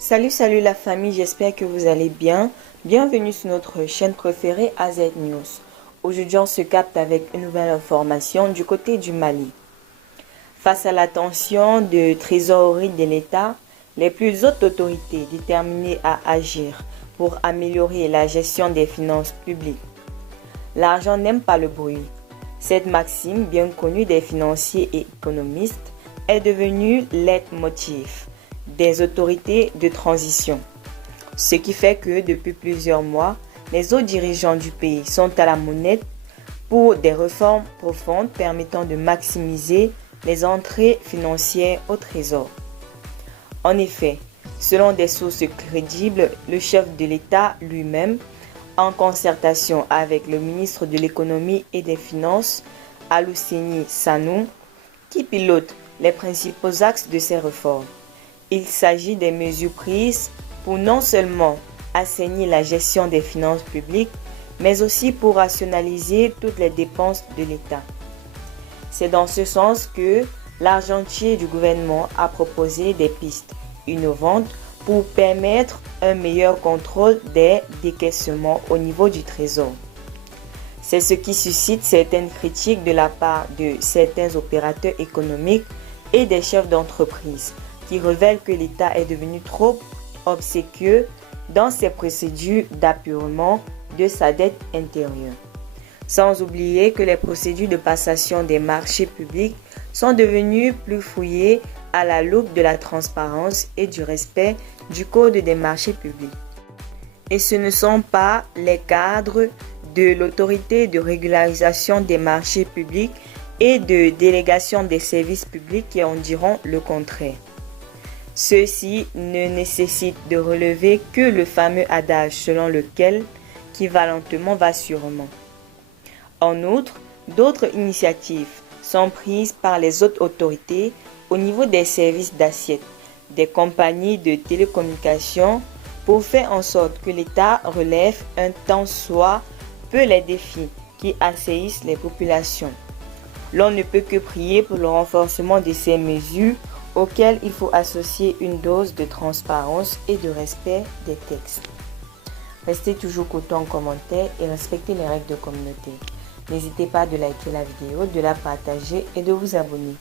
Salut la famille, j'espère que vous allez bien. Bienvenue sur notre chaîne préférée AZ News. Aujourd'hui, on se capte avec une nouvelle information du côté du Mali. Face à la tension de trésorerie de l'État, les plus hautes autorités déterminées à agir pour améliorer la gestion des finances publiques. L'argent n'aime pas le bruit. Cette maxime, bien connue des financiers et économistes, est devenue leitmotiv des autorités de transition. Ce qui fait que depuis plusieurs mois, les hauts dirigeants du pays sont à la manette pour des réformes profondes permettant de maximiser les entrées financières au trésor. En effet, selon des sources crédibles, le chef de l'État lui-même, en concertation avec le ministre de l'économie et des finances, Alousséni Sanou, qui pilote les principaux axes de ces réformes. Il s'agit des mesures prises pour non seulement assainir la gestion des finances publiques, mais aussi pour rationaliser toutes les dépenses de l'État. C'est dans ce sens que l'argentier du gouvernement a proposé des pistes innovantes pour permettre un meilleur contrôle des décaissements au niveau du Trésor. C'est ce qui suscite certaines critiques de la part de certains opérateurs économiques et des chefs d'entreprise qui révèlent que l'État est devenu trop obséquieux dans ses procédures d'apurement de sa dette intérieure. Sans oublier que les procédures de passation des marchés publics sont devenues plus fouillées à la loupe de la transparence et du respect du Code des marchés publics. Et ce ne sont pas les cadres de l'autorité de régularisation des marchés publics et de délégation des services publics qui en diront le contraire. Ceci ne nécessite de relever que le fameux adage selon lequel qui va lentement va sûrement. En outre, d'autres initiatives sont prises par les autres autorités au niveau des services d'assiette, des compagnies de télécommunications pour faire en sorte que l'État relève un tant soit peu les défis qui assaillissent les populations. L'on ne peut que prier pour le renforcement de ces mesures auxquelles il faut associer une dose de transparence et de respect des textes. Restez toujours courtois en commentaire et respectez les règles de communauté. N'hésitez pas de liker la vidéo, de la partager et de vous abonner.